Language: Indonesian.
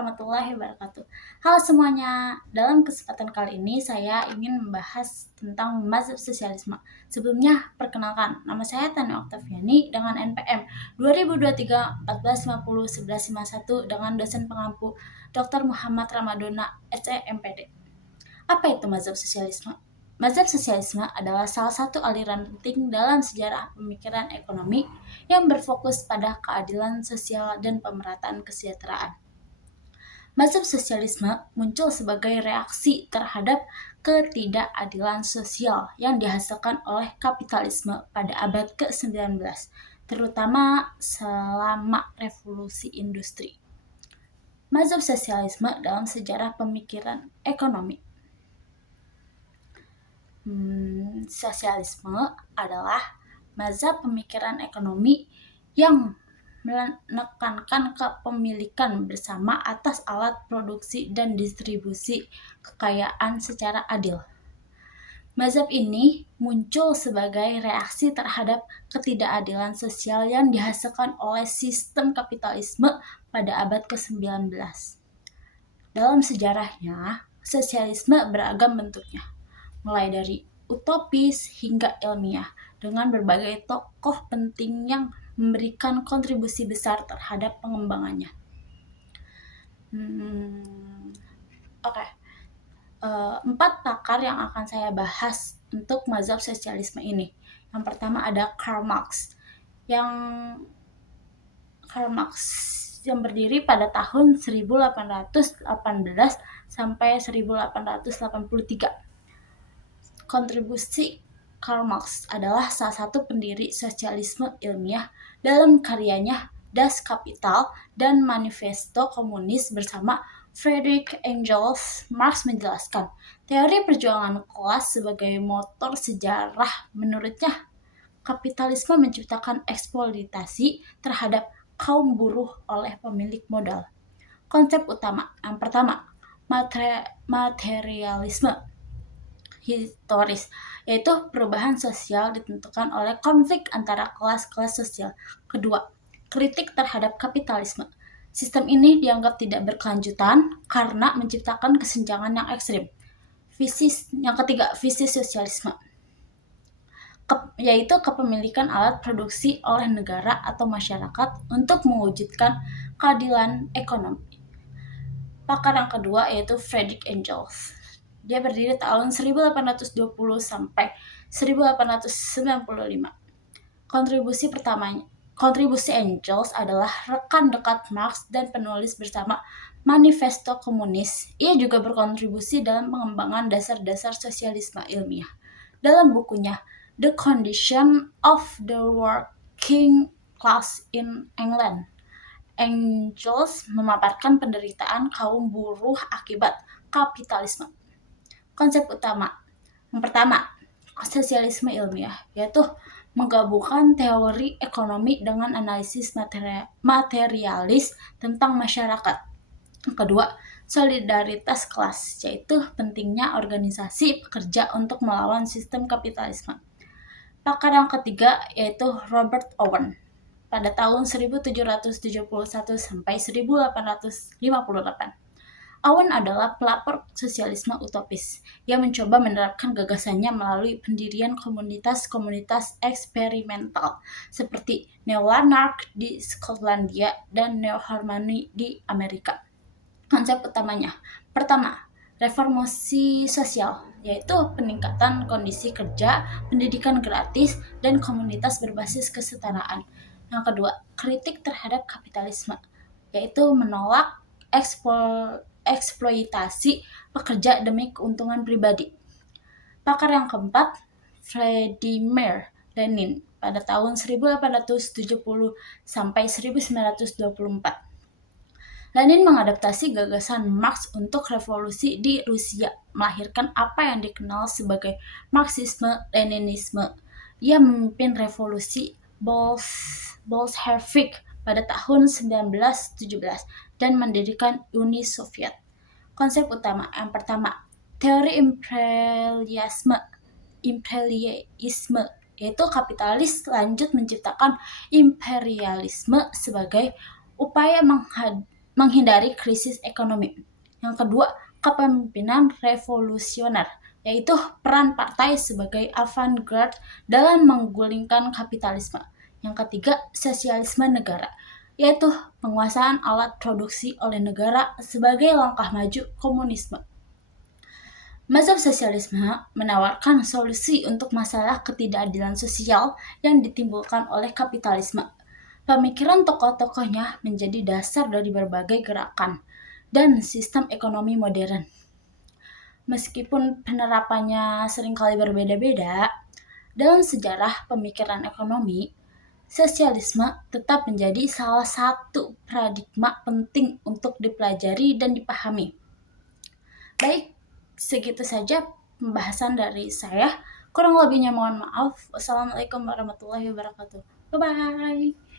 warahmatullahi wabarakatuh. Halo semuanya, dalam kesempatan kali ini saya ingin membahas tentang mazhab sosialisme. Sebelumnya, perkenalkan, nama saya Tani Oktaviani dengan NPM 2023 1450 1151 dengan dosen pengampu Dr. Muhammad Ramadona, SE-MPD. Apa itu mazhab sosialisme? Mazhab sosialisme adalah salah satu aliran penting dalam sejarah pemikiran ekonomi yang berfokus pada keadilan sosial dan pemerataan kesejahteraan. Mazhab sosialisme muncul sebagai reaksi terhadap ketidakadilan sosial yang dihasilkan oleh kapitalisme pada abad ke-19, terutama selama revolusi industri. Mazhab sosialisme dalam sejarah pemikiran ekonomi. Sosialisme adalah mazhab pemikiran ekonomi yang menekankan kepemilikan bersama atas alat produksi dan distribusi kekayaan secara adil. Mazhab ini muncul sebagai reaksi terhadap ketidakadilan sosial yang dihasilkan oleh sistem kapitalisme pada abad ke-19. Dalam sejarahnya, sosialisme beragam bentuknya, mulai dari utopis hingga ilmiah, dengan berbagai tokoh penting yang memberikan kontribusi besar terhadap pengembangannya. Empat pakar yang akan saya bahas untuk mazhab sosialisme ini. Yang pertama ada Karl Marx, yang berdiri pada tahun 1818 sampai 1883. Kontribusi Karl Marx adalah salah satu pendiri sosialisme ilmiah dalam karyanya Das Kapital dan Manifesto Komunis bersama Friedrich Engels. Marx menjelaskan teori perjuangan kelas sebagai motor sejarah. Menurutnya, kapitalisme menciptakan eksploitasi terhadap kaum buruh oleh pemilik modal. Konsep utama yang pertama, materialisme historis, yaitu perubahan sosial ditentukan oleh konflik antara kelas-kelas sosial. Kedua, kritik terhadap kapitalisme. Sistem ini dianggap tidak berkelanjutan karena menciptakan kesenjangan yang ekstrim. Yang ketiga, visi sosialisme, yaitu kepemilikan alat produksi oleh negara atau masyarakat untuk mewujudkan keadilan ekonomi. Pakar yang kedua yaitu Friedrich Engels. Dia berdiri tahun 1820 sampai 1895. Kontribusi Engels adalah rekan dekat Marx dan penulis bersama Manifesto Komunis. Ia juga berkontribusi dalam pengembangan dasar-dasar sosialisme ilmiah. Dalam bukunya The Condition of the Working Class in England, Engels memaparkan penderitaan kaum buruh akibat kapitalisme. Konsep utama yang pertama, sosialisme ilmiah, yaitu menggabungkan teori ekonomi dengan analisis materialis tentang masyarakat. Yang kedua, solidaritas kelas, yaitu pentingnya organisasi pekerja untuk melawan sistem kapitalisme. Pakar yang ketiga yaitu Robert Owen pada tahun 1771 sampai 1858. Owen adalah pelapor sosialisme utopis. Ia mencoba menerapkan gagasannya melalui pendirian komunitas-komunitas eksperimental seperti Neo Lanark di Skotlandia dan Neo Harmony di Amerika. Konsep utamanya, pertama, reformasi sosial, yaitu peningkatan kondisi kerja, pendidikan gratis, dan komunitas berbasis kesetaraan. Yang kedua, kritik terhadap kapitalisme, yaitu menolak eksploitasi pekerja demi keuntungan pribadi. Pakar yang keempat, Vladimir Lenin pada tahun 1870 sampai 1924. Lenin mengadaptasi gagasan Marx untuk revolusi di Rusia, melahirkan apa yang dikenal sebagai Marxisme-Leninisme. Ia memimpin revolusi Bolshevik pada tahun 1917 dan mendirikan Uni Soviet. Konsep utama yang pertama, teori imperialisme, yaitu kapitalis lanjut menciptakan imperialisme sebagai upaya menghindari krisis ekonomi. Yang kedua, kepemimpinan revolusioner, yaitu peran partai sebagai avant-garde dalam menggulingkan kapitalisme. Yang ketiga, sosialisme negara, yaitu penguasaan alat produksi oleh negara sebagai langkah maju komunisme. Mazhab sosialisme menawarkan solusi untuk masalah ketidakadilan sosial yang ditimbulkan oleh kapitalisme. Pemikiran tokoh-tokohnya menjadi dasar dari berbagai gerakan dan sistem ekonomi modern. Meskipun penerapannya seringkali berbeda-beda, dalam sejarah pemikiran ekonomi, sosialisme tetap menjadi salah satu paradigma penting untuk dipelajari dan dipahami. Baik, segitu saja pembahasan dari saya. Kurang lebihnya mohon maaf. Wassalamualaikum warahmatullahi wabarakatuh. Bye-bye.